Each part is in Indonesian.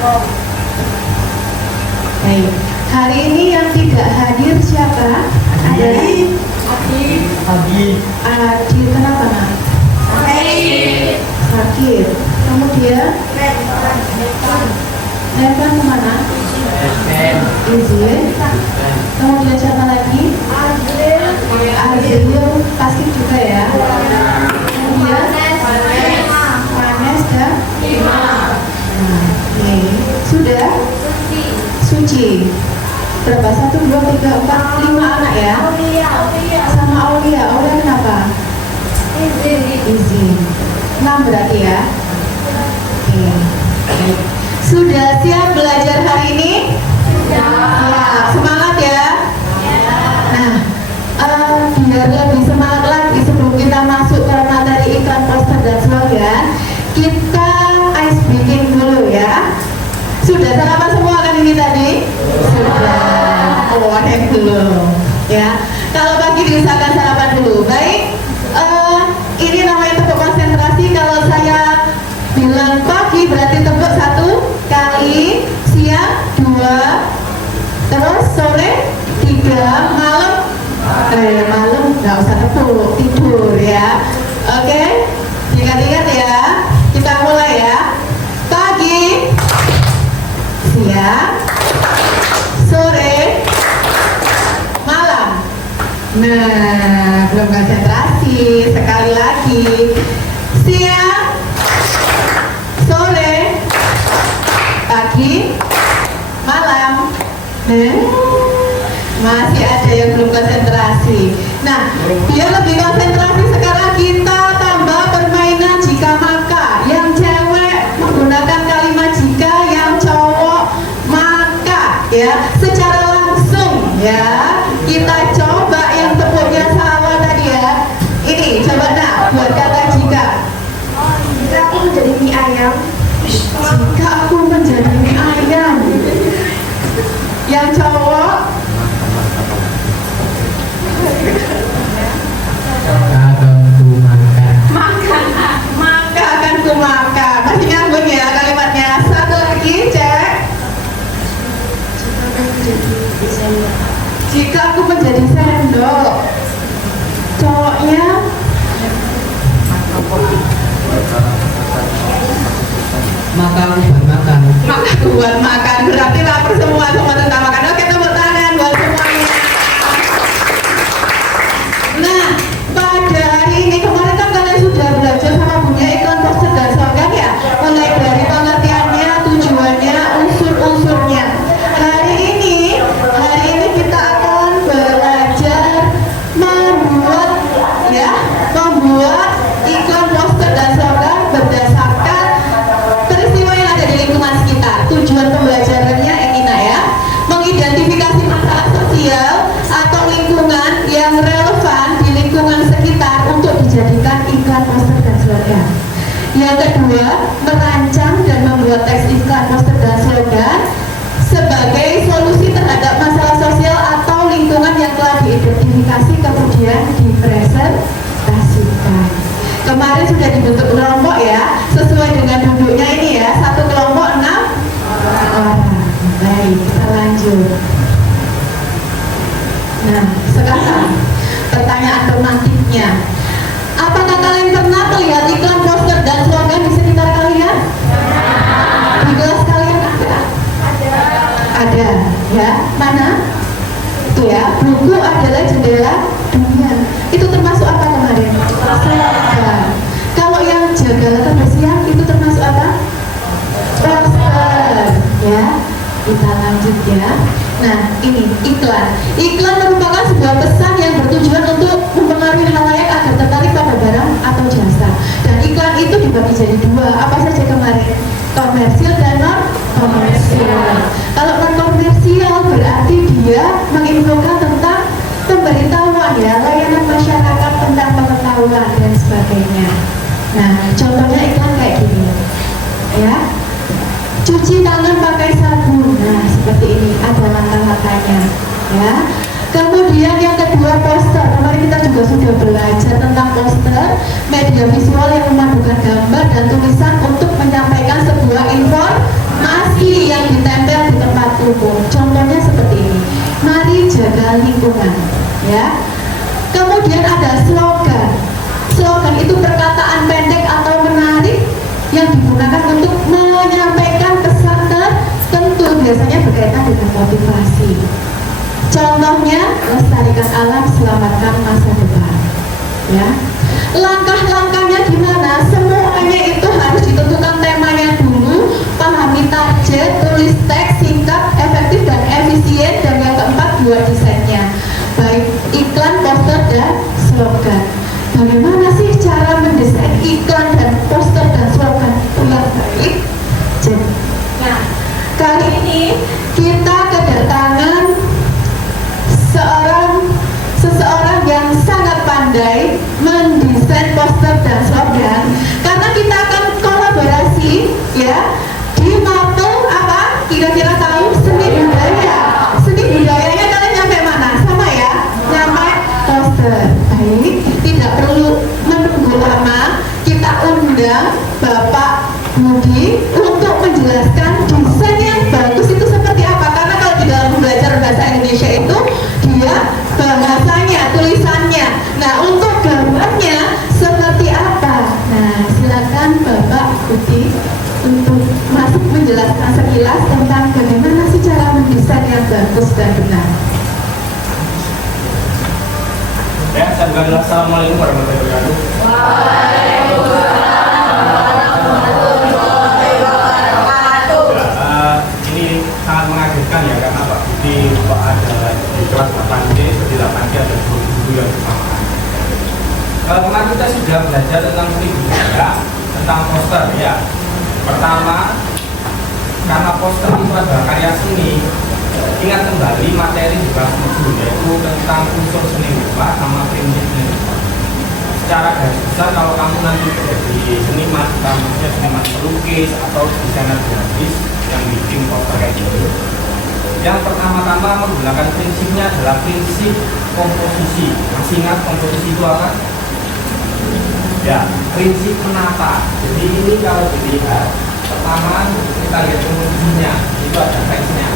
Baik, hari ini yang tidak hadir siapa? Adi. Adi, kenapa nak? Sakit. Kemudian Lempar kemana? Izin. Kemudian siapa lagi? Adil pasti juga ya. Kemudian Manes dan oke. Sudah? Suci. Berapa? 1, 2, 3, 4, 5 anak ya? Sama Aulia. Aulia kenapa? Izin. 6 berarti ya? Oke. Baik. Sudah siap belajar hari ini? Siap. Semangat ya? Nah, biar lebih semangat lagi sebelum kita masuk ke materi iklan, poster dan slogan, kita ice breaking dulu ya. Sudah sarapan semua kan ini tadi? Sudah. Oh, belum ya. Kalau pagi diusahakan sarapan dulu. Baik. Ini namanya tepuk konsentrasi. Kalau saya bilang pagi berarti tepuk 1 kali, siang 2, terus sore 3, malam malam nggak usah tepuk, tidur ya. Oke, ingat-ingat ya. Kita mulai ya. Pagi, siang, sore, malam. Nah, belum konsentrasi. Sekali lagi, siang, sore, pagi, malam. Masih ada yang belum konsentrasi. Nah, biar lebih konsentrasi sekarang kita tambah permainan jika maka. Yang cewek menggunakan kalimat jika, yang cowok maka ya, secara langsung ya. Kita coba yang tepuknya salah tadi ya. Ini coba nak buat kata jika. Jika aku menjadi mie ayam. Jika aku menjadi mie ayam. Yang cowok maka akan ku makan. Masih nyambung ya kalimatnya. Satu lagi cek. Jika aku menjadi sendok. Cowoknya maka aku buat makan. maka aku buat makan. Berarti lapar semua tentang makan. Oke, tepuk tangan buat semuanya. Nah, pada hari ini kemarin kan kalian sudah belajar sama punya iklan, poster dan slogan ya, mulai dari pengertiannya, tujuannya, unsur-unsurnya. Hari ini kita akan belajar membuat iklan, poster dan slogan berdasarkan peristiwa yang ada di lingkungan sekitar. Tujuan pembelajarannya Ina ya, mengidentifikasi masalah sosial atau lingkungan yang relevan di lingkungan sekitar untuk dijadikan iklan, poster dan slogan. Yang kedua, merancang dan membuat teks iklan, poster dan slogan sebagai solusi terhadap masalah sosial atau lingkungan yang telah diidentifikasi kemudian dipresentasikan. Kemarin sudah dibentuk kelompok ya, sesuai dengan duduknya ini ya, satu kelompok 6 orang. Baik, kita lanjut. Nah, sekarang pertanyaan alternatifnya. Apakah kalian pernah melihat iklan, poster dan slogan di sekitar kalian? Di kelas kalian ada? Ada, ya. Mana? Itu ya, buku adalah jendela dunia. Itu termasuk apa kemarin? Slogan. Kalau yang jaga kebersihan itu termasuk apa? Poster, ya. Kita lanjut ya. Nah, ini iklan. Iklan merupakan sebuah pesan yang bertujuan untuk mempengaruhi halayak agar tertarik pada barang atau jasa. Dan iklan itu dibagi jadi dua. Apa saja kemarin? Komersial dan non komersial. Kalau non komersial berarti dia menginfokan tentang pemberitahuan ya, layanan masyarakat tentang pengetahuan dan sebagainya. Nah, contohnya iklan kayak gini, ya. Cuci tangan pakai sabun. Nah, seperti ini ada langkah-langkahnya, ya. Kemudian yang kedua, poster. Kemarin kita juga sudah belajar tentang poster, media visual yang memadukan gambar dan tulisan untuk menyampaikan sebuah informasi. masih yang ditempel di tempat umum. Contohnya seperti ini. Mari jaga lingkungan, ya. Kemudian ada slogan. Slogan itu perkataan pendek atau menarik yang digunakan untuk menyampaikan pesan tertentu, biasanya berkaitan dengan motivasi. Contohnya, lestarikan alam, selamatkan masa depan. Ya, langkah-langkahnya gimana? Semuanya itu harus ditentukan temanya dulu, pahami target, tulis teks singkat, efektif dan efisien, dan yang keempat buat desainnya, baik iklan, poster dan slogan. Bagaimana sih cara mendesain iklan dan poster dan slogan itu yang baik? Nah, kali ini kita kedatangan seseorang yang sangat pandai mendesain poster dan slogan, karena kita akan kolaborasi, ya, di Mato apa? Kira-kira tahu seni budaya. Seni budayanya kalian nyampe mana? Sama ya? Nyampe poster. Baik, tidak perlu menunggu lama. Kita undang Bapak Budi untuk menjelaskan desain yang bagus itu seperti apa. Karena kalau di dalam belajar bahasa Indonesia itu dia bahasanya, tulisannya. Nah, untuk gambarnya seperti apa? Nah, silakan Bapak Budi untuk masuk menjelaskan sekilas tentang bagaimana sih cara mendesain yang bagus dan benar. Ya, saya bukan assalamualaikum warahmatullahi wabarakatuh. Ini sangat mengagetkan ya, karena Pak Budi ada di kelas 8D, seperti 8D ada guru yang bersamaan. Kemarin kita sudah belajar tentang seni budaya, tentang poster ya. Pertama, karena poster itu adalah karya seni, ingat kembali materi di kelas 7, yaitu tentang unsur seni rupa sama prinsip seni rupa. Secara garis besar, kalau kamu nanti jadi seniman, maksudnya seniman pelukis atau desainer grafis yang bikin poster kayak gitu, yang pertama-tama menggunakan prinsipnya adalah prinsip komposisi. Masih ingat komposisi itu apa? Ya, prinsip menata. Jadi ini kalau dilihat, pertama kita lihat komposisinya, itu ada teksnya.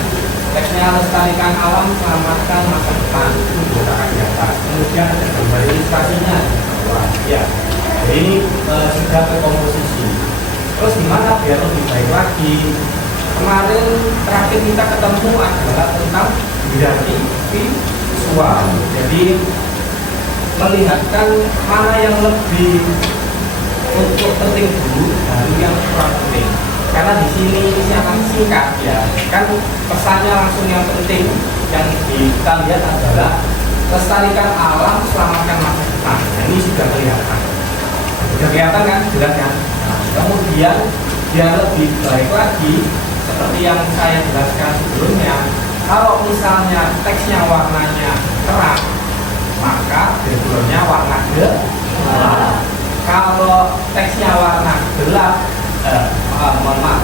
Teksnya lestarikan alam, selamatkan masa depan, itu diletakkan di atas. Kemudian ada gambar ilustrasinya. Ya, jadi ini sudah ke komposisi. Terus gimana biar lebih baik lagi? Kemarin terakhir kita ketemu adalah tentang grafik visual. Jadi melihatkan mana yang lebih untuk penting dulu dari yang kurang penting. Karena di sini sangat singkat ya, kan pesannya langsung yang penting yang kita lihat adalah lestarikan alam, selamatkan masa depan. Nah, ini sudah kelihatan. Sudah kelihatan kan? Jelas kan? Nah, kemudian biar lebih baik lagi, seperti yang saya jelaskan sebelumnya, kalau misalnya teksnya warnanya terang, maka backgroundnya warna gelap. Kalau teksnya warna gelap,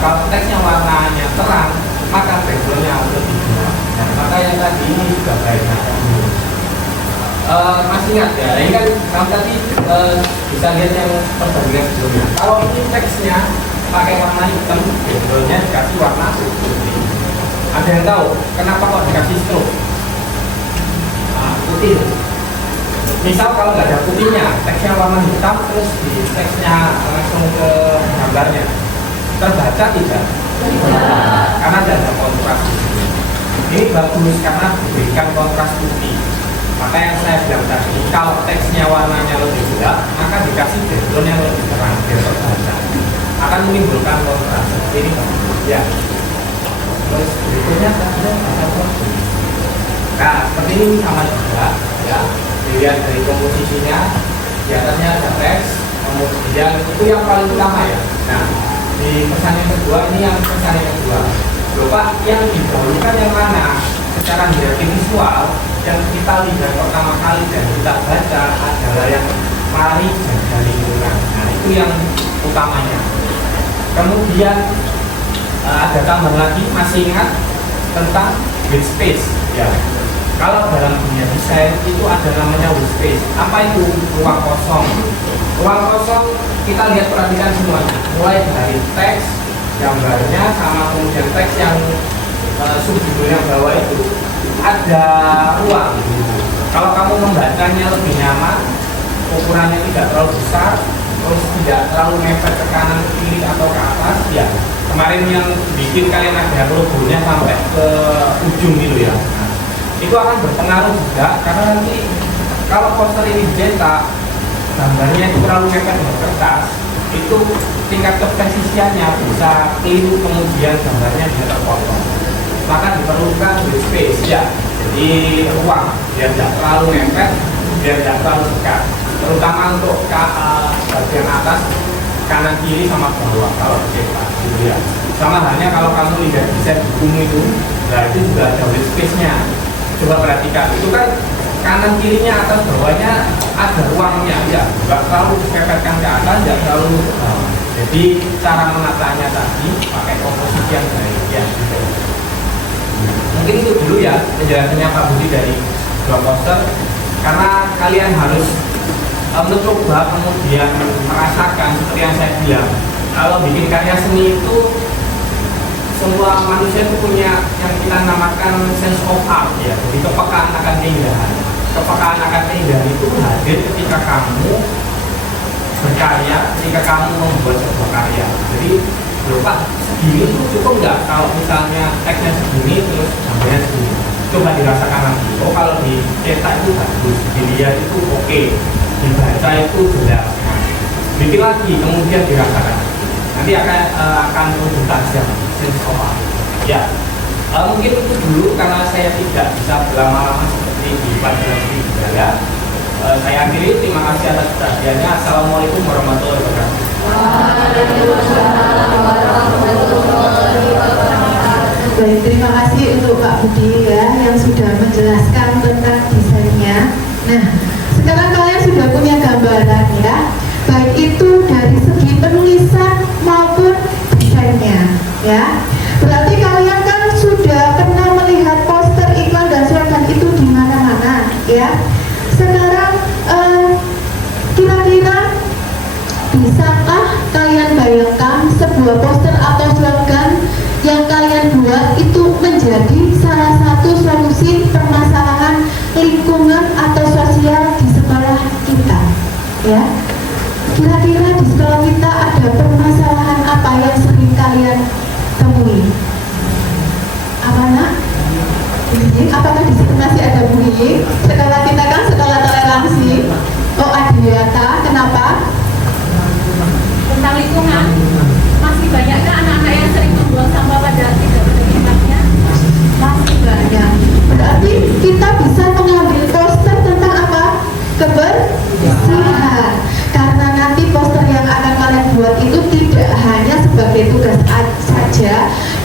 kalau teksnya warnanya terang, maka backgroundnya lebih gelap. Nah, maka yang tadi ini juga baiknya. Masih ingat ya, ini kan kamu tadi bisa lihat yang perbandingan sebelumnya. Kalau ini teksnya pakai warna hitam, backgroundnya dikasih warna putih. Ada yang tahu kenapa kok dikasih stroke? Putih. Misal kalau nggak ada putihnya, teksnya warna hitam, terus di teksnya langsung ke gambarnya, terbaca tidak? Karena ada kontras. Ini bagus karena diberikan kontras putih. Maka yang saya bilang tadi, kalau teksnya warnanya lebih gelap, maka dikasih background yang lebih terang, biar terbaca. Akan menimbulkan kontras. Ini ya. Terus berikutnya nah, seperti ini sama juga ya. Dilihat dari komposisinya, di atasnya ada teks, kemudian itu yang paling utama ya. Nah, di pesan yang kedua, ini yang pesan yang kedua. Bapak, yang didahulukan yang mana? Secara grafik visual, yang kita lihat pertama kali dan kita baca adalah yang mari jaga lingkungan. Nah, itu yang utamanya. Kemudian ada tambahan lagi, masih ingat tentang white space ya. Kalau dalam dunia desain itu ada namanya white space. Apa itu? Ruang kosong. Ruang kosong kita lihat, perhatikan semuanya, mulai dari teks, gambarnya sama kemudian teks yang subjudulnya bawah itu ada ruang gitu. Kalau kamu membacanya lebih nyaman, ukurannya tidak terlalu besar, terus tidak terlalu mepet ke kanan, ke kiri atau ke atas, ya kemarin yang bikin kalian ada logonya sampai ke ujung gitu ya. Nah, itu akan berpengaruh juga karena nanti kalau poster ini dicetak gambarnya itu terlalu mepet dengan kertas, itu tingkat kepresisiannya bisa keliru, kemudian gambarnya bisa terpotong. Maka diperlukan space ya, jadi ruang biar tidak terlalu mepet, biar tidak terlalu dekat, terutama untuk bagian atas, kanan kiri sama bawah kalau dicetak gitu ya. Sama halnya kalau kamu lihat desain buku itu, berarti juga ada white space-nya. Coba perhatikan, itu kan kanan kirinya atas bawahnya ada ruangnya ya, nggak terlalu dipepetkan ke atas, nggak terlalu ke bawah. Jadi cara menatanya tadi pakai komposisi yang baik ya. Gitu. Mungkin itu dulu ya penjelasannya Pak Budi dari dua poster, karena kalian harus mencoba kemudian merasakan seperti yang saya bilang. Kalau bikin karya seni itu semua manusia itu punya yang kita namakan sense of art ya, jadi kepekaan akan keindahan. Kepekaan akan keindahan itu hadir ketika kamu berkarya, ketika kamu membuat sebuah karya. Jadi Pak, segini itu cukup nggak? Kalau misalnya teksnya segini terus gambarnya segini, coba dirasakan lagi. Oh, kalau dicetak itu bagus, dilihat itu oke, dibaca itu jelas. Bikin lagi, kemudian dirasakan. Nanti akan muncul tajam sense of art. Ya, mungkin itu dulu karena saya tidak bisa berlama-lama seperti di pelajaran di Gejala. Saya akhiri, terima kasih atas perhatiannya. Assalamualaikum warahmatullahi wabarakatuh. Baik, terima kasih untuk Pak Budi ya yang sudah menjelaskan tentang desainnya. Nah, sekarang kalian sudah punya gambaran ya, baik itu dari segi penulisan maupun desainnya ya. Berarti kalian kan sudah pernah melihat poster, iklan dan slogan itu di mana-mana ya. Sekarang kira-kira bisakah kalian bayangkan sebuah poster atau slogan yang kalian buat itu menjadi salah satu solusi permasalahan lingkungan atau sosial di sekolah kita ya? Kira-kira di sekolah kita ada permasalahan apa yang sering kalian temui? Apa nak? Bullying? Apakah di situ masih ada bullying? Sekolah kita kan sekolah toleransi. Oh, Adiata, kenapa? Tentang lingkungan, masih banyaknya anak-anak yang sering membuang sampah pada tidak pada tempatnya. Masih banyak. Berarti kita bisa mengambil poster tentang apa? Kebersihan. Karena nanti poster yang akan kalian buat itu tidak hanya sebagai tugas saja,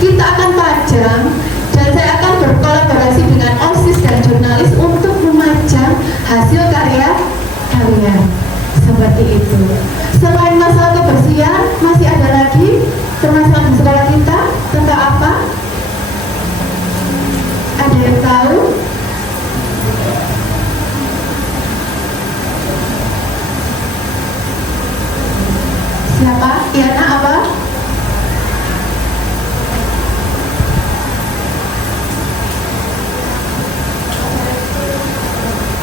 kita akan pajang dan saya akan berkolaborasi dengan OSIS dan jurnalis untuk memajang hasil karya kalian. Seperti itu. Selain masalah kebersihan, masih ada lagi permasalahan di sekolah kita tentang apa? Ada yang tahu? Siapa? Tiana apa?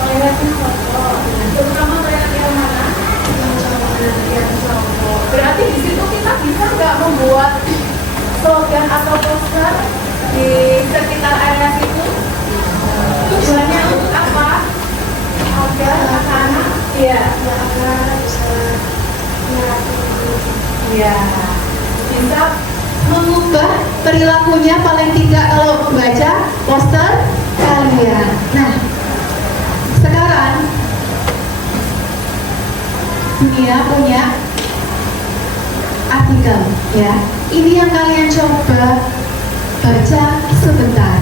Toleransi foto, terutama toleransi yang mana? Yang cowok. Berarti di situ kita bisa nggak membuat slogan atau poster di sekitar area situ? Tujuannya untuk apa? Agar anak-anak ya agar ya bisa Mengubah perilakunya paling tidak kalau membaca poster kalian. Nah, sekarang dunia punya artikel ya. Ini yang kalian coba baca sebentar.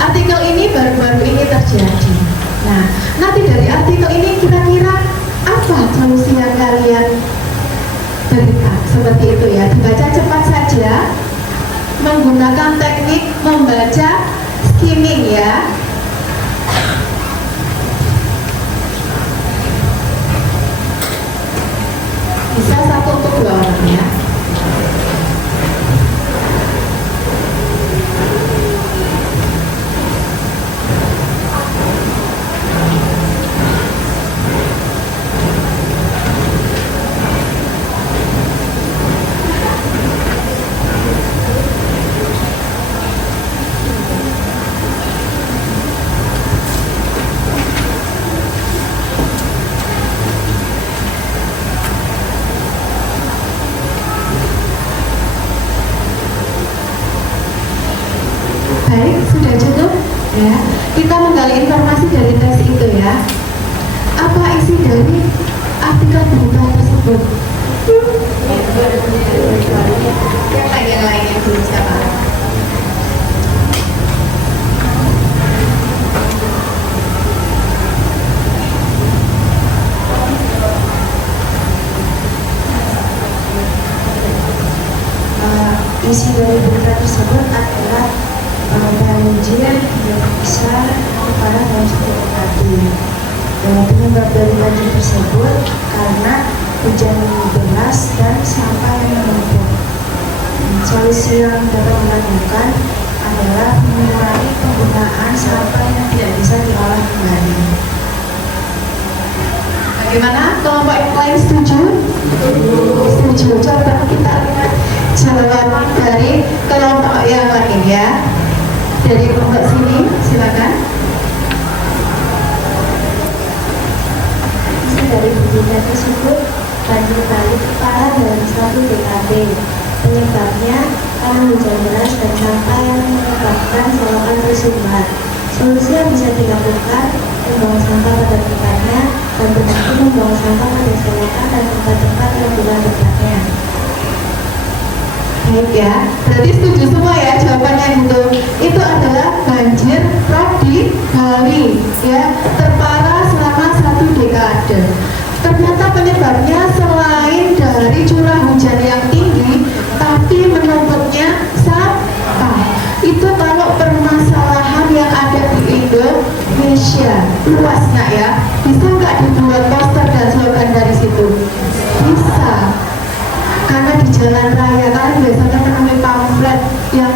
Artikel ini baru-baru ini terjadi. Nah, nanti dari artikel ini kira-kira apa solusi yang kalian berikan? Seperti itu ya. Dibaca cepat saja menggunakan teknik membaca skimming ya. Bisa 1 untuk 2 orang ya. Yang lainnya dulu siapa? Isi dari berita tersebut adalah banjir yang besar kepada dalam satu dekade. Penyebab dari banjir tersebut karena hujan deras dan sampah yang menumpuk. Solusi yang dapat dilakukan adalah mengurangi penggunaan sampah yang tidak bisa diolah kembali. Bagaimana? Kelompok yang lain setuju? Setuju. Coba kita lihat jawaban dari kelompok yang lain ya. Dari kelompok sini, silakan. Isi dari berita tersebut banjir Bali parah dalam satu dekade. Penyebabnya karena hujan deras dan sampah yang menyebabkan selokan tersumbat. Solusi yang bisa dilakukan membuang sampah pada tempatnya dan berhenti membuang sampah pada selokan dan tempat-tempat yang bukan tempatnya. Baik ya, berarti setuju semua ya jawabannya itu adalah banjir rob di Bali ya, terparah selama satu dekade. Ternyata penyebabnya selain dari curah hujan yang tinggi, tapi menumpuknya sampah. Itu kalau permasalahan yang ada di Indonesia luas nak ya, bisa nggak dibuat poster dan slogan dari situ? Bisa. Karena di jalan raya kalian biasanya menemui pamflet yang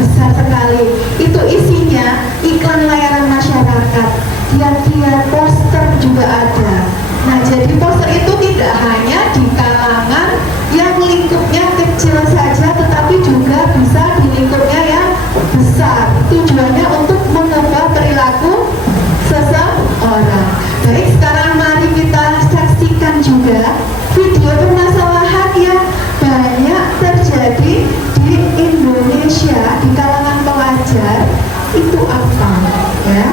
besar sekali. Itu isinya iklan layanan masyarakat. Kiat-kiat poster juga ada. Nah, jadi poster itu tidak hanya di kalangan yang lingkupnya kecil saja, tetapi juga bisa di lingkupnya yang besar. Tujuannya untuk mengubah perilaku seseorang. Baik, sekarang mari kita saksikan juga video permasalahan yang banyak terjadi di Indonesia di kalangan pelajar. Itu apa ya?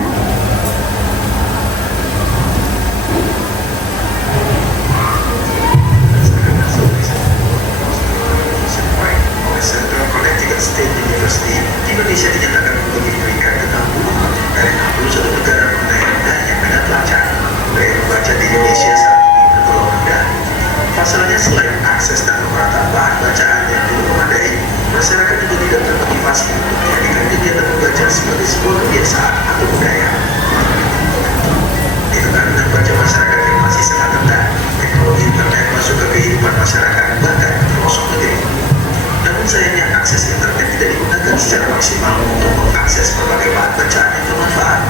Central Connecticut State University, Indonesia dinyatakan memiliki peringkat ke-60 dari 61 negara berdaya yang minat baca. Daya membaca di Indonesia saat ini tergolong rendah. Pasalnya, selain akses dan pemerataan bahan bacaan yang belum memadai, masyarakat juga tidak termotivasi untuk menjadikan kegiatan membaca sebagai sebuah kebiasaan atau budaya. Di tengah minat baca masyarakat yang masih sangat rendah, teknologi internet masuk ke kehidupan masyarakat bahkan ke pelosok negeri. Namun sayangnya akses internet tidak digunakan secara maksimal untuk mengakses berbagai bahan bacaan yang bermanfaat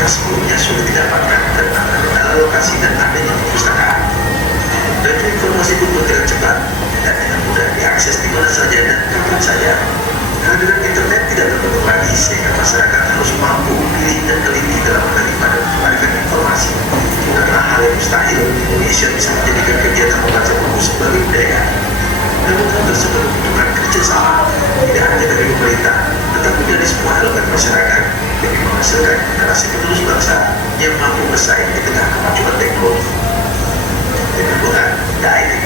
yang sebelumnya sulit didapatkan karena kendala lokasi dan adanya perpustakaan. Dan informasi pun bergerak cepat dan dengan mudah diakses di mana saja dan kapan saja. Kehadiran internet tidak tertutup lagi sehingga masyarakat harus mampu pilih dan teliti dalam menerima dan menyebarkan informasi. Bukanlah hal yang mustahil Indonesia bisa menjadikan kegiatan membaca buku sebagai budaya. Namun hal tersebut membutuhkan kerjasama tidak hanya dari pemerintah, tetapi dari semua elemen masyarakat demi menghasilkan generasi penerus bangsa yang mampu bersaing di tengah kemajuan teknologi. Dukungan Daily.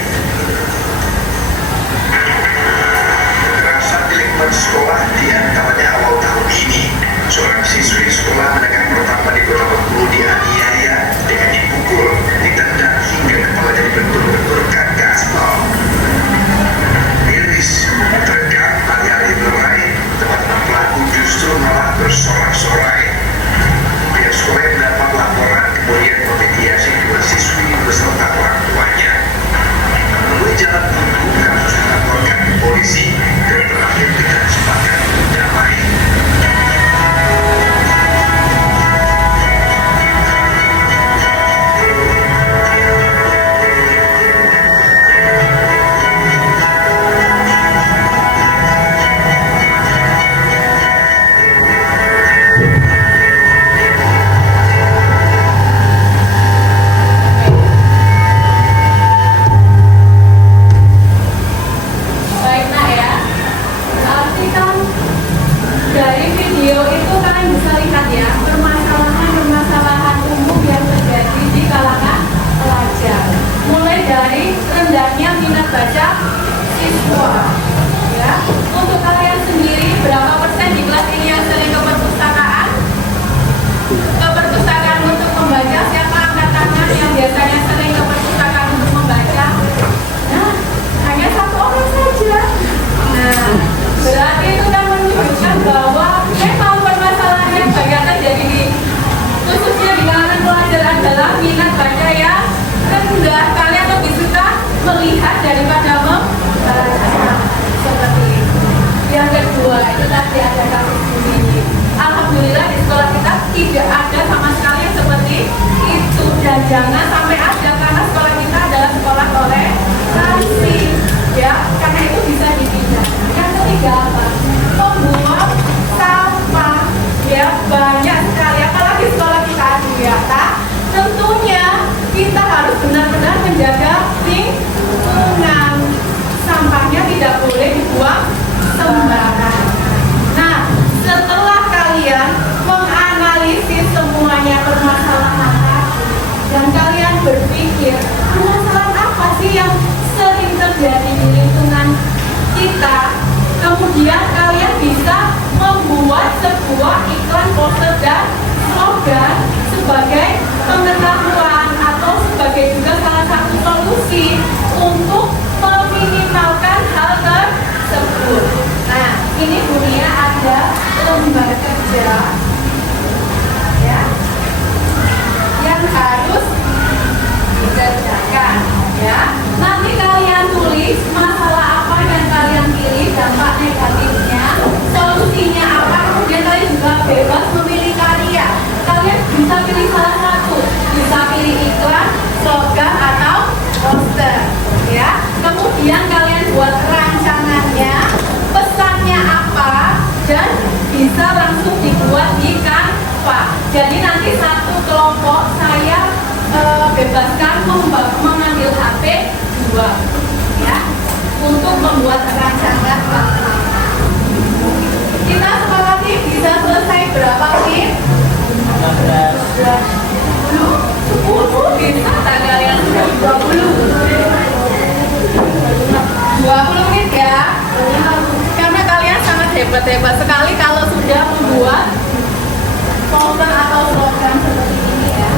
Kekerasan di lingkungan sekolah diantaranya awal tahun ini, seorang siswi sekolah menengah pertama di Kota Bengkulu dianiaya dengan dipukul, ditendang hingga kepalanya dibentur-bentur ke aspal. Terekam alih-alih berlari, teman pelaku justru malah bersorak-sorai. Pihak sekolah yang mendapat laporan kemudian memediasi dua siswi beserta orang tuanya. daripada membaca seperti itu. Yang kedua itu tadi ada kasus bullying. Alhamdulillah di sekolah kita tidak ada sama sekali yang seperti itu, dan jangan sampai ada, karena sekolah kita adalah sekolah toleransi ya, karena itu bisa dipidana. Yang ketiga apa? Membuang sampah ya, banyak sekali, apalagi sekolah kita Adiwiyata. Tentunya kita harus benar-benar menjaga lingkungan, sampahnya tidak boleh dibuang sembarangan. Nah, setelah kalian menganalisis semuanya permasalahan tadi, dan kalian berpikir permasalahan apa sih yang sering terjadi di lingkungan kita, kemudian kalian bisa membuat sebuah iklan, poster, dan slogan sebagai pengetahuan atau sebagai juga salah satu solusi untuk meminimalkan hal tersebut. Nah, ini Bunia ada lembar kerja ya yang harus dikerjakan ya. Nanti kalian tulis masalah apa yang kalian pilih, dampak negatifnya, solusinya apa, kemudian kalian juga bebas memilih karya. Kalian bisa pilih salah satu, bisa pilih iklan, slogan, atau poster ya. Kemudian kalian buat rancangannya, pesannya apa, dan bisa langsung dibuat di Canva. Jadi nanti satu kelompok saya bebaskan mengambil HP 2 ya, untuk membuat rancangan. Kita sepakati bisa selesai berapa menit? 10 bisa, tak kalian 20 menit ya, karena kalian sangat hebat-hebat sekali kalau sudah membuat poster atau slogan seperti ini ya.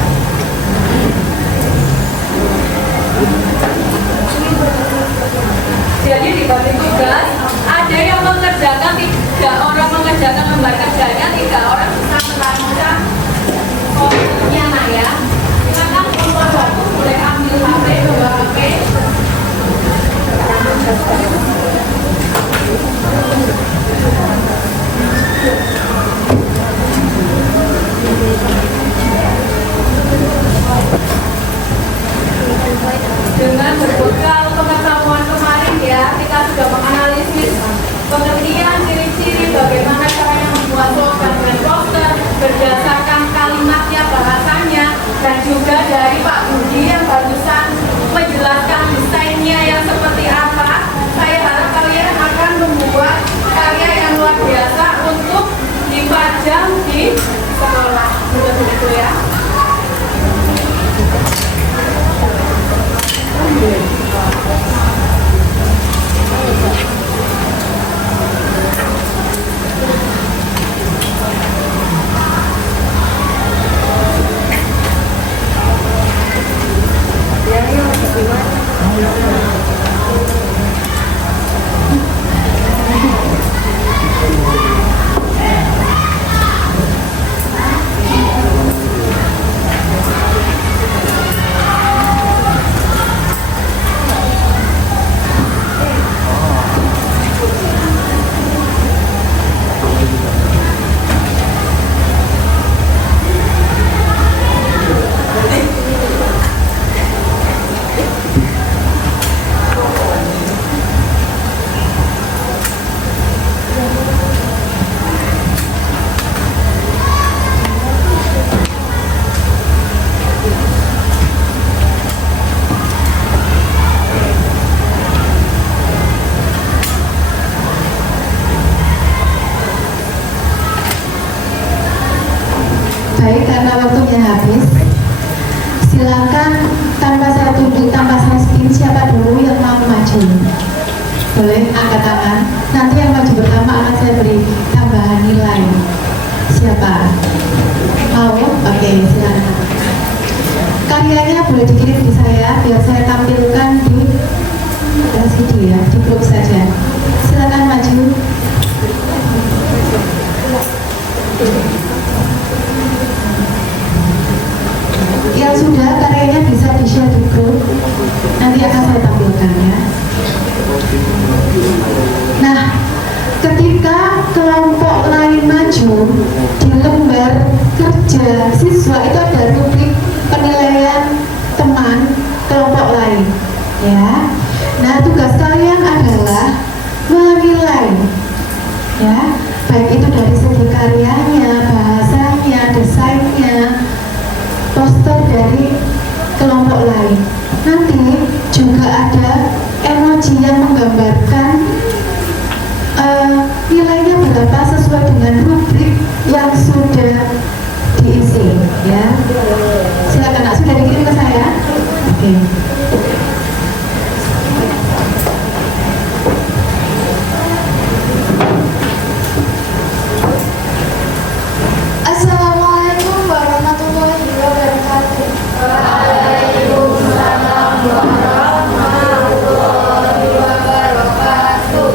Jadi dibagi tugas, ada yang mengerjakan 3 orang mengerjakan lembar kerjanya, 3 orang bisa merancang posternya. Nah ya, silakan kelompok 1 boleh ambil HP, 2 HP. Dengan berbekal pengetahuan kemarin ya, kita sudah menganalisis pengertian, ciri-ciri, bagaimana caranya membuat slogan dan poster berdasarkan kalimatnya, bahasanya, dan juga dari Pak Budi yang barusan menjelaskan desainnya yang seperti apa. Saya harap kalian akan membuat karya yang luar biasa untuk dipajang di sekolah. Begitu ya. Baik, karena waktunya habis, silakan tanpa saya tunjuk, tanpa saya spin, siapa dulu yang mau maju? Boleh angkat tangan. Nanti yang maju pertama akan saya beri tambahan nilai. Siapa? Mau? Oke, silakan. Karyanya boleh dikirim di saya biar saya tampilkan di video ya, di grup saja. Silakan maju. Yang sudah karyanya bisa di-share di grup, nanti akan saya tampilkan ya. ketika kelompok lain maju di lembar kerja siswa itu ada rubrik penilaian teman kelompok lain, ya. Nah, tugas kalian adalah menilai, ya, baik itu dari segi karyanya, bahasanya, desainnya, poster dari kelompok lain. Nanti juga ada emoji yang menggambarkan nilainya berapa sesuai dengan rubrik yang sudah diisi, ya. Silakan, Nak, sudah dikirim ke saya? Oke. Assalamualaikum warahmatullahi wabarakatuh. Waalaikumsalam warahmatullahi wabarakatuh.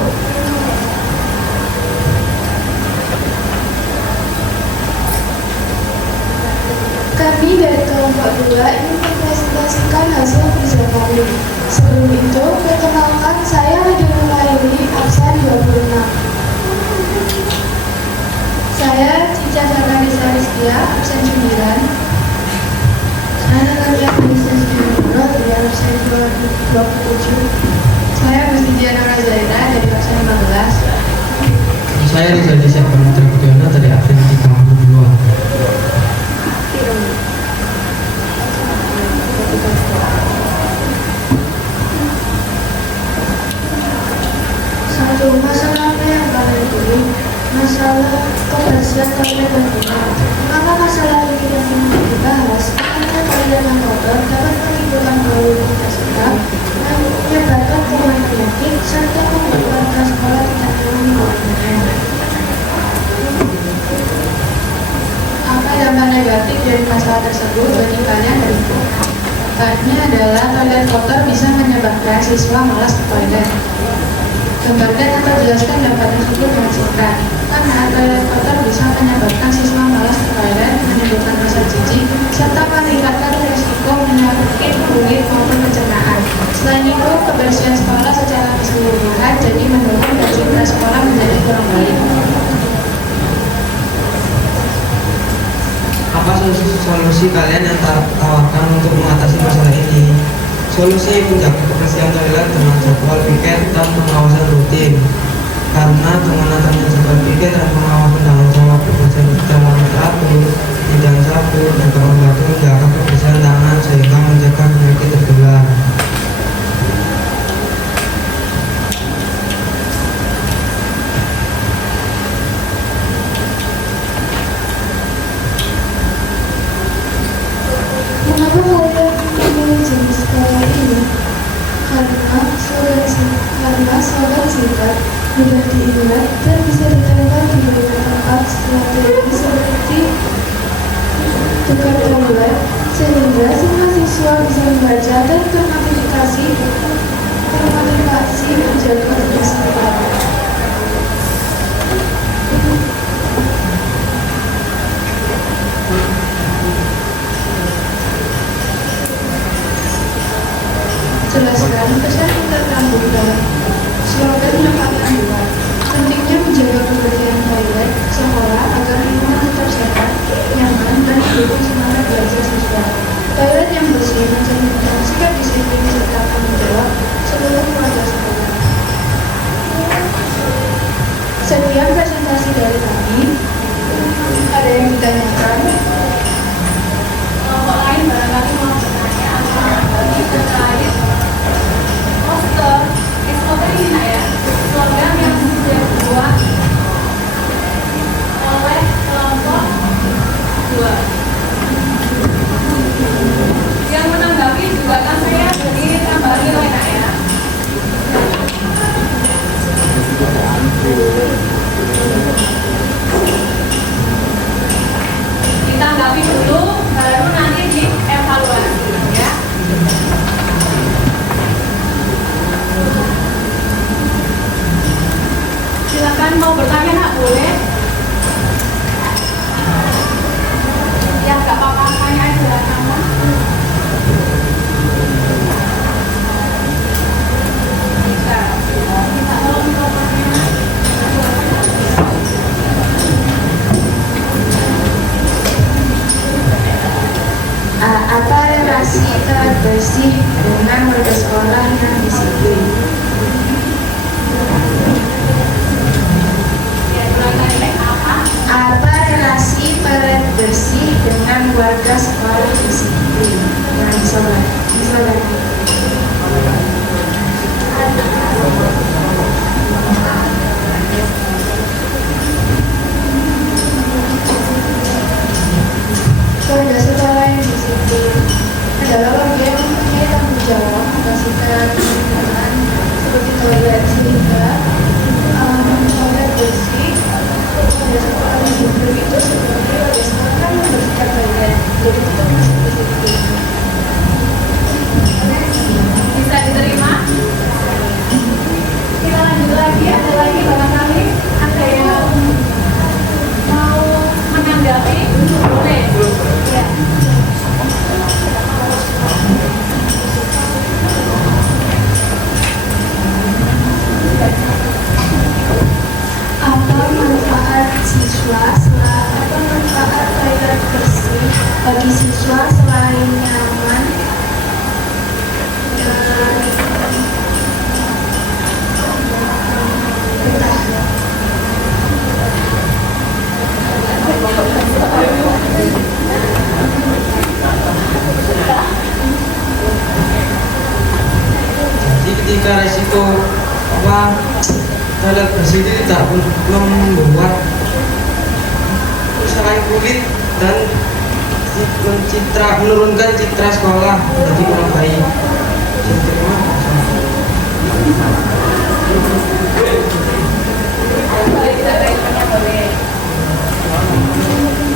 Kami dari kelompok 2 ingin mempresentasikan hasil kerja kami. Sebelum itu, perkenalkan saya Lady Nuraini, absen 26. Saya Cica Sarwanisa Rizkia, absen 9. Saya Nadia Anissa Sudimoro, dari absen 27. Saya Gusti Diana Razaina, dari absen 15. Saya Rizal Syafran Budiono dari absen 32. Satu masalah yang paling dulu, masalah kebersihan toilet dan rumah. Mengapa masalah ini tidak dibahas? Karena toilet yang kotor dapat menimbulkan bau yang tidak sedap, menyebabkan kuman penyakit, serta membuat warga sekolah tidak nyaman menggunakannya. Apa dampak negatif dari masalah tersebut bagi kalian berikut? Dampaknya adalah toilet kotor bisa menyebabkan siswa malas ke toilet. Gambarkan atau jelaskan dampak tersebut dengan singkat. Karena toilet kotor bisa menyebabkan siswa malas ke toilet, menimbulkan rasa jijik, serta meningkatkan risiko penyakit kulit maupun pencernaan. Selain itu, kebersihan sekolah secara keseluruhan jadi mendorong dan citra sekolah menjadi kurang baik. Apa solusi kalian yang tawarkan untuk mengatasi masalah ini? Solusi menjaga kebersihan toilet dengan jadwal piket dan pengawasan rutin. Karena dengan adanya jadwal piket dan pengawasan tanggung jawab kebersihan secara teratur, tidak sabun juga membantu menjaga kebersihan tangan sehingga mencegah penyakit tertular. Mengapa kalian memilih jenis sekolah ini? Karena slogan singkat, mudah diingat, dan bisa ditempel di beberapa tempat strategi seperti tukar toilet, sehingga semua siswa bisa membaca dan termotivasi menjaga kebersihan. Jelaskan pesan yang terkandung dalam slogan yang kalian buat. Pentingnya menjaga kebersihan toilet sekolah agar lingkungan tetap sehat, nyaman, dan mendukung semangat belajar siswa. Toilet yang bersih mencerminkan sikap disiplin serta tanggung jawab seluruh keluarga sekolah. Sekian presentasi dari kami. Ada yang ditanyakan? Kelompok lain barangkali mau bertanya apalagi terkait poster. Poster ini nak ya, slogan yang sudah dibuat oleh kelompok 2. Yang menanggapi juga kan saya beri tambahan nilai nak ya. Ditanggapi dulu, baru nanti dievaluasi ya. Silakan mau bertanya nak boleh. Ya nggak apa-apa, tanya aja nama. Bisa. Kita tolong mikrofonnya. toilet bersih itu tidak membuat kerusakan kulit dan menurunkan citra sekolah jadi kurang baik.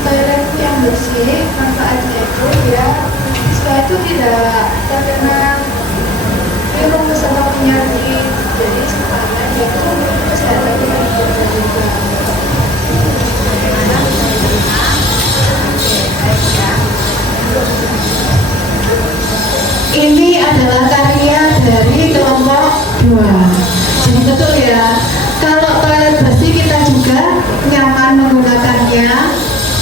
Toilet yang bersih manfaatnya itu ya supaya itu tidak terkena virus atau penyakit, jadi supaya dia itu kesehatan kita terjaga. Ini adalah karya dari kelompok 2. Jadi betul ya, kalau toilet bersih kita juga nyaman menggunakannya,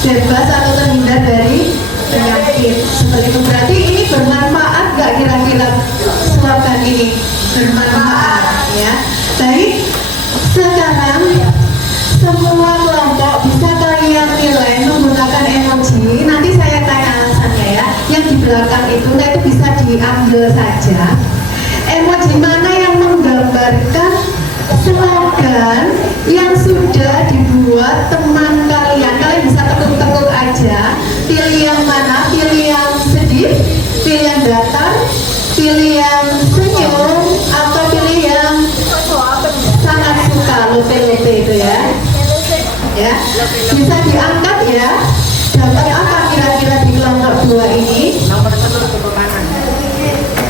bebas atau terhindar dari penyakit. Seperti itu, berarti ini bermanfaat gak kira-kira slogan ini? Bermanfaat ya. Baik, sekarang semua kelompok bisa kalian nilai menggunakan emoji. Nanti saya tanya alasannya ya. Yang di belakang itu, nah itu bisa diambil saja. Emoji mana yang menggambarkan slogan yang sudah dibuat teman kalian? Kalian bisa tekuk-tekuk aja. Pilih yang mana? Pilih yang sedih, pilih yang datar, pilih yang senyum, atau pilih yang sangat suka lope-lope itu ya. Ya, bisa diangkat ya. Dapat apa kira-kira di kelompok 2 ini?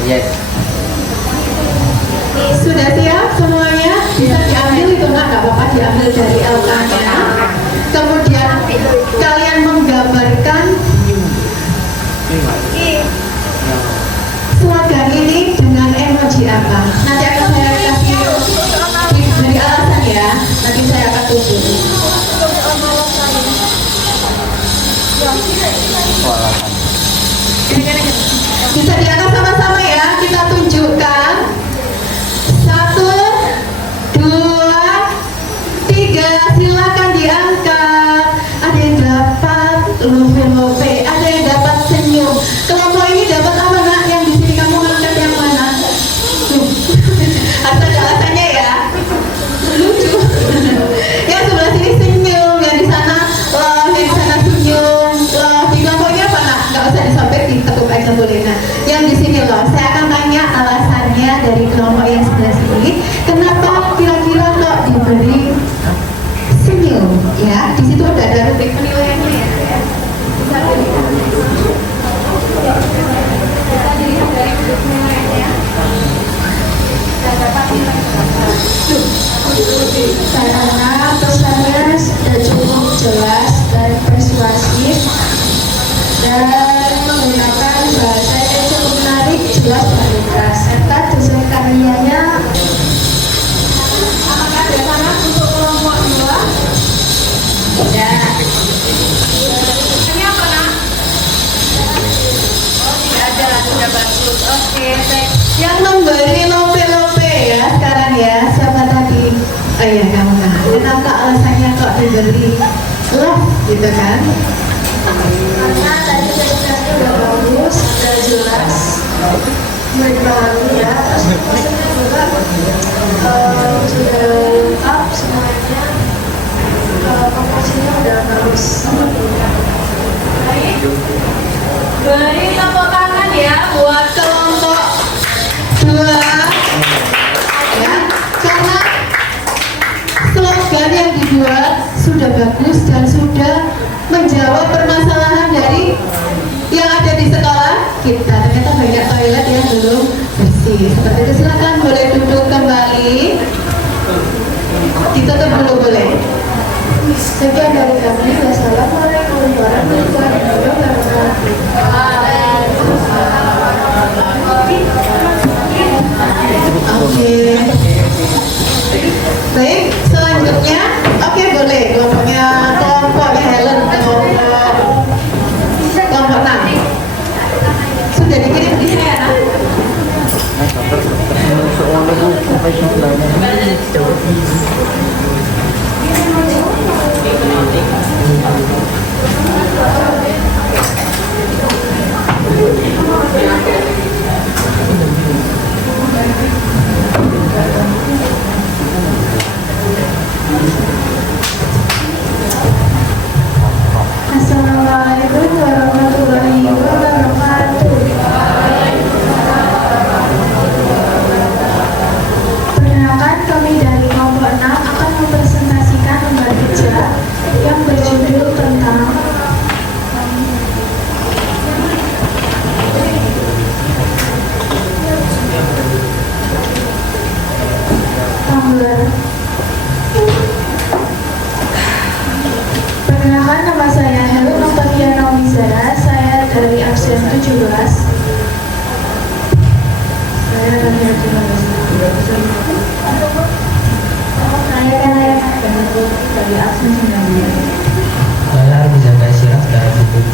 Yes. Sudah siap semuanya? Bisa diambil itu nggak apa-apa, diambil dari LK-nya. Kemudian kalian menggambarkan slogan ini dengan emoji apa? Nanti akan saya kasih dari alasan ya. Nanti saya akan tunjuk. Bisa diangkat sama-sama ya. Kita tunjukkan. 1, 2, 3. Silakan diangkat. Ada yang dapat lope-lope, ada yang dapat senyum. Kelompok ini dapat apa nak? Yang di sini kamu angkat yang mana? Harus ada alasannya ya. Lucu. Yang sebelah sini senyum, yang di sana love, yang di sana senyum. Love. Di kelompoknya apa nak? Nggak usah disobek, ditekuk aja boleh. Nah, yang di sini loh. Saya akan tanya alasannya dari kelompok yang sebelah sini. Kenapa kira-kira kok diberi senyum? Ya, di situ udah ada rubrik penilaiannya ya. Bisa dilihat. Bisa dilihat dari rubrik penilaiannya. Dan dapat nilai berapa? Karena pesannya sudah cukup jelas dan persuasif dan menggunakan bahasa yang cukup menarik, jelas dan lugas, serta desain karyanya. Apakah ada sana untuk kelompok 2? Ya. Ini apa nak? Oh tidak ada, sudah bagus. Oke, baik. Yang memberi lope-lope ya sekarang ya, siapa tadi? Oh iya kamu nah. Kenapa alasannya kok diberi love gitu kan? Karena tadi presentasinya udah bagus, udah jelas, berbahagia ya, terus maksudnya juga sudah lengkap semuanya, komposisinya udah bagus. Baik. Beri tepuk tangan ya buat Kelompok 2 ya, karena slogan yang dibuat sudah bagus dan sudah menjawab permasalahan dari yang ada di sekolah kita. Ternyata banyak toilet yang belum bersih. Seperti itu, silakan boleh duduk kembali. Ditutup dulu boleh. Sekian dari kami, wassalamualaikum warahmatullahi wabarakatuh. Oke. Baik, selanjutnya, oke boleh kelompoknya Helen, kelompok 6. Sudah dikirim di sini ya nak? 17. Saya Rania Rayakan dari Aksen 19. Saya menjaga sirah dari 7.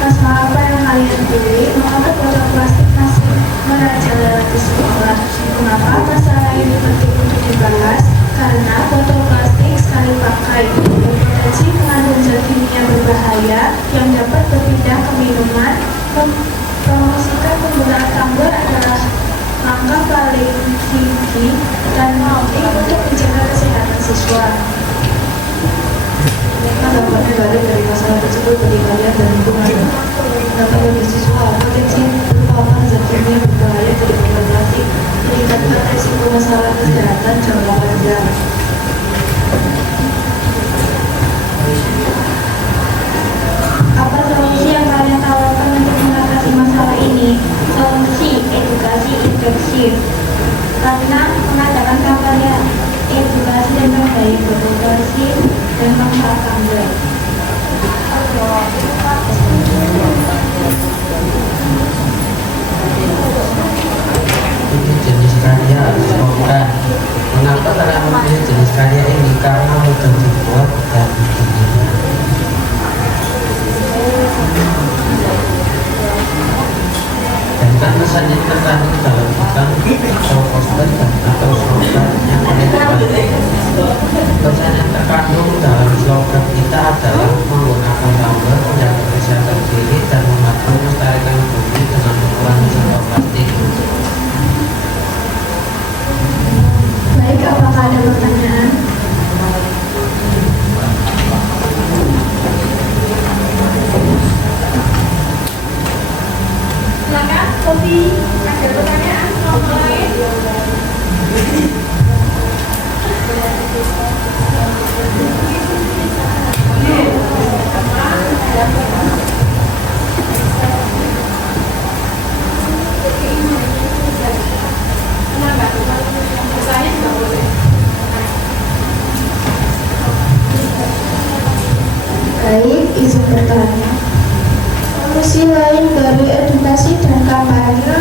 Masalah apa yang kalian pilih? Mengapa botol plastik masih merajalela di sekolah? Kenapa masalah ini penting untuk dibahas? Karena botol plastik sekali pakai berpotensi mengandung zat kimia berbahaya yang dapat berpindah ke minuman. Promosikan penggunaan tumbler adalah langkah paling tinggi dan penting untuk menjaga kesehatan siswa. Dampaknya balik dari masalah tersebut bagi kalian dan lingkungan. Dapat bagi siswa, potensi berpaparan zat kimia berbahaya dari botol plastik meningkatkan risiko masalah kesehatan jangka panjang. Apa solusi yang kalian tawarkan untuk mengatasi masalah ini? Solusi edukasi intensif. Karena mengadakan kampanye edukasi tentang bahaya botol plastik dan manfaat tumbler. Ini jenis karya harus spontan. Mengapa kalian memilih jenis karya ini? Karena mudah dibuat dan digunakan. Dan kan pesan yang terkandung dalam bukan poster dan atau slogan yang menjadi pesan yang terkandung dalam slogan kita adalah menggunakan tumbler, menjaga kesehatan diri dan membantu melestarikan bumi dengan mengurangi sampah plastik. Baik, apakah ada pertanyaan? Silakan, Sofi, ada pertanyaan soal lain? Saya juga boleh. Baik, izin bertanya. Solusi lain dari edukasi dan kampanye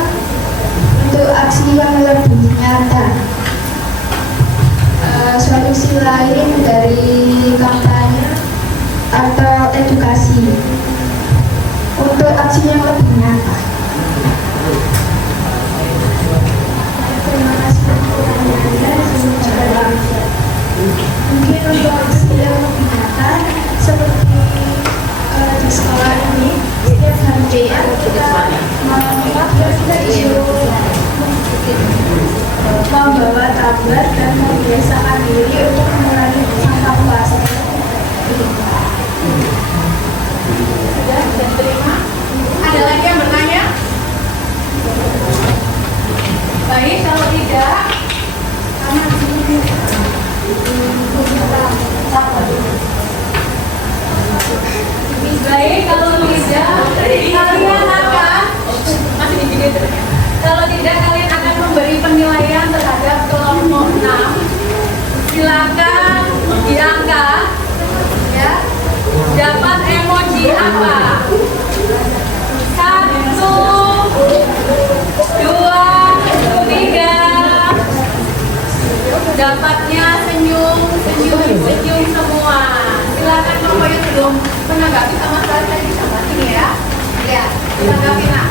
untuk aksi yang lebih nyata. Solusi lain dari kampanye atau edukasi untuk aksi yang lebih nyata. Terima kasih untuk pertanyaannya. Mungkin untuk aksi yang lebih nyata seperti di sekolah ini setiap hari Jumat kita mengangkat isu membawa tumbler dan membiasakan diri untuk mengurangi sampah plastik. Sudah, dan terima. Ada lagi yang bertanya? Baik, kalau tidak, baik, kalau tidak, kalian akan masih di sini. Kalau tidak, kalian akan memberi penilaian terhadap kelompok 6. Silakan diangkat, ya. Dapat emoji apa? 1, 2, 3. Dapatnya senyum semua. Silakan kelompok yang belum menanggapi sama sekali tadi sama sini ya. Ya, tanggapi nak.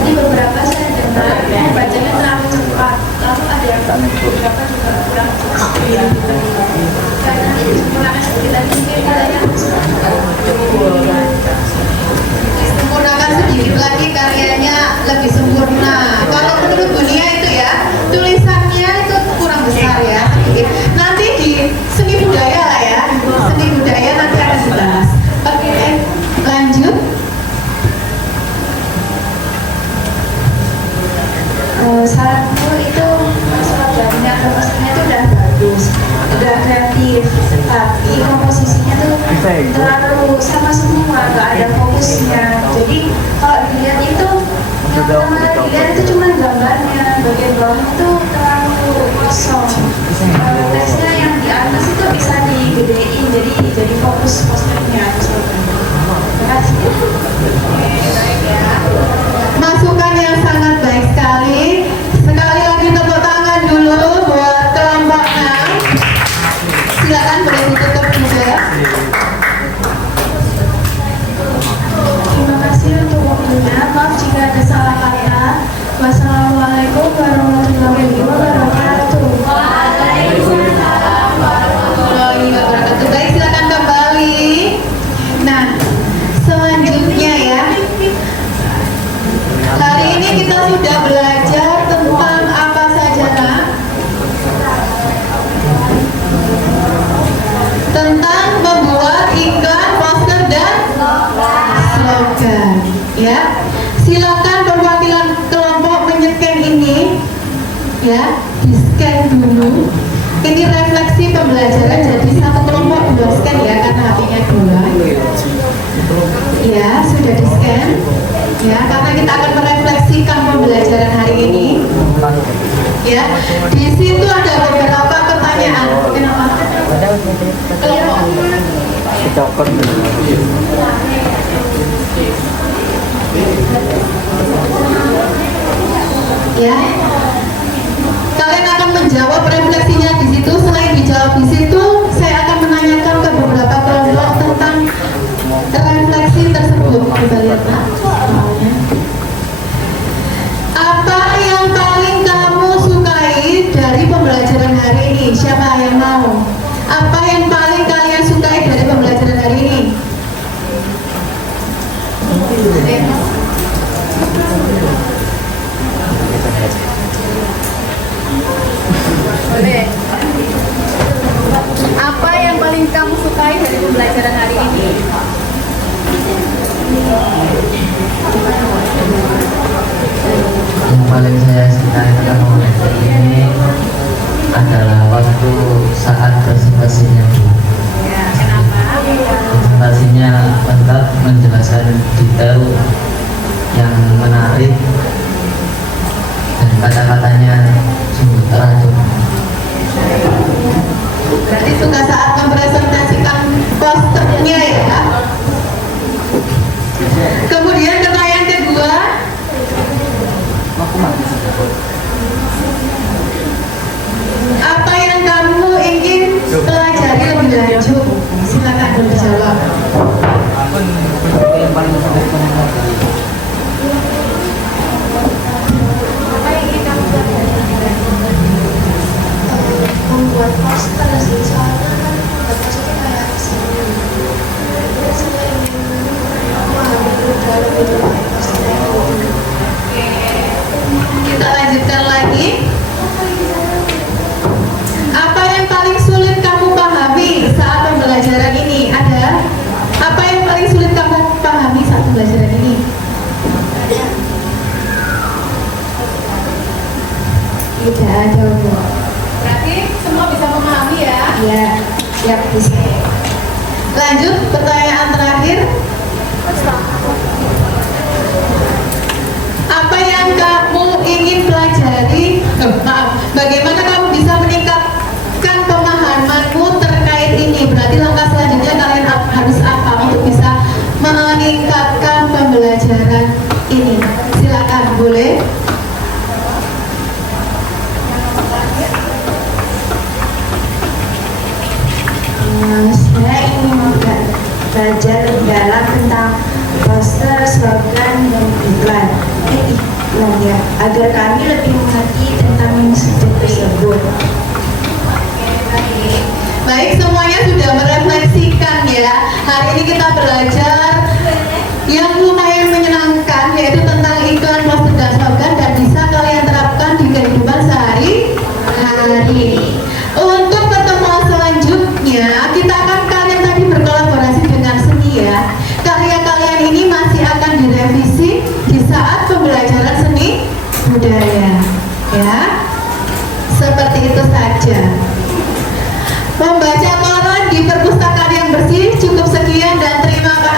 Ini beberapa saya dengar bacanya terlalu cepat, lalu ada yang beberapa juga kurang cepat. Karena kurangnya sedikit lagi mungkin kalian Sempurnakan sedikit lagi karyanya lebih sempurna. Kalau menurut Bunia itu ya, tulisannya itu kurang besar ya, sedikit. Nanti di seni budaya lah ya, seni budaya nanti akan dibahas. Oke, lanjut. saranku itu slogannya atau pesannya itu udah bagus, udah kreatif, tapi komposisinya tuh terlalu sama semua, gak ada fokusnya. Jadi kalau dilihat itu yang pertama dilihat itu cuma gambarnya, bawah itu terlalu kosong. Teksnya yang di atas itu bisa digedein, jadi fokus posternya atau slogannya. Terima kasih. Masukan yang sangat baik sekali. Sekali lagi tepuk tangan dulu buat kelompok 6. Silakan boleh ditutup juga. Terima kasih untuk waktunya. Maaf jika ada salah kata. Wassalamualaikum warahmatullahi wabarakatuh. Waalaikumsalam warahmatullahi wabarakatuh. Baik, silakan kembali. Nah, selanjutnya ya. Hari ini kita sudah belajar tentang apa saja, Nak? Tentang membuat iklan, poster dan slogan. Ya, silakan perwakilan kelompok menyekan ini, ya, di scan dulu. Ini refleksi pembelajaran, jadi satu kelompok 2 scan ya, karena HP-nya 2. Ya, sudah di scan. Ya, karena kita akan merefleksikan pembelajaran hari ini. Ya, di situ ada beberapa pertanyaan. Kenapa? Kelompok. Ya, kalian akan menjawab refleksinya di situ. Selain dijawab di situ, saya akan menanyakan ke beberapa kelompok tentang refleksi tersebut. Coba lihat, Pak. Apa yang paling kamu sukai dari pembelajaran hari ini? Siapa yang mau? Apa yang paling kalian sukai dari pembelajaran hari ini? Boleh. Apa yang paling kamu sukai dari pembelajaran hari ini? Yang paling saya sukai dalam pembelajaran ini adalah waktu saat presentasinya, Bu. Ya, kenapa? Presentasinya lengkap, menjelaskan detail yang menarik dan kata-katanya sungguh teracun. Berarti suka saat mempresentasikan posternya ya. Kemudian pertanyaan kedua, apa yang kamu ingin pelajari lebih lanjut? Silakan dijawab. Apa yang ingin kamu pelajari? Membuat poster sih, soalnya kan membuat poster itu kayak seni. Terus saya ingin memahami lebih dalam poster itu. Kita lanjutkan lagi. Apa yang paling sulit kamu pahami saat pembelajaran ini? Ada? Apa yang paling sulit kamu pahami saat pembelajaran ini? Tidak ada, Bu. Berarti semua bisa memahami ya? Ya, siap bisa. Lanjut, pertanyaan terakhir. Apa yang kamu ingin pelajari? Bagaimana kamu bisa meningkatkan pemahamanmu terkait ini? Berarti langkah selanjutnya kalian harus apa untuk bisa meningkatkan pembelajaran ini? Silakan, boleh. Saya ingin belajar lebih dalam tentang poster, slogan, dan iklan. Iklan ya, agar kami lebih mengerti tentang subjek tersebut. Baik, semuanya sudah merefleksikan ya. Hari ini kita belajar yang lumayan menyenangkan, yaitu tentang iklan, poster, dan slogan, dan bisa kalian terapkan di kehidupan sehari-hari. Untuk pertemuan selanjutnya, kita akan kalian tadi berkolaborasi dengan seni ya. Karya kalian ini masih akan direvisi di saat pembelajaran seni budaya ya. Seperti itu saja. Membaca koran di perpustakaan yang bersih cukup sekian dan terima kasih.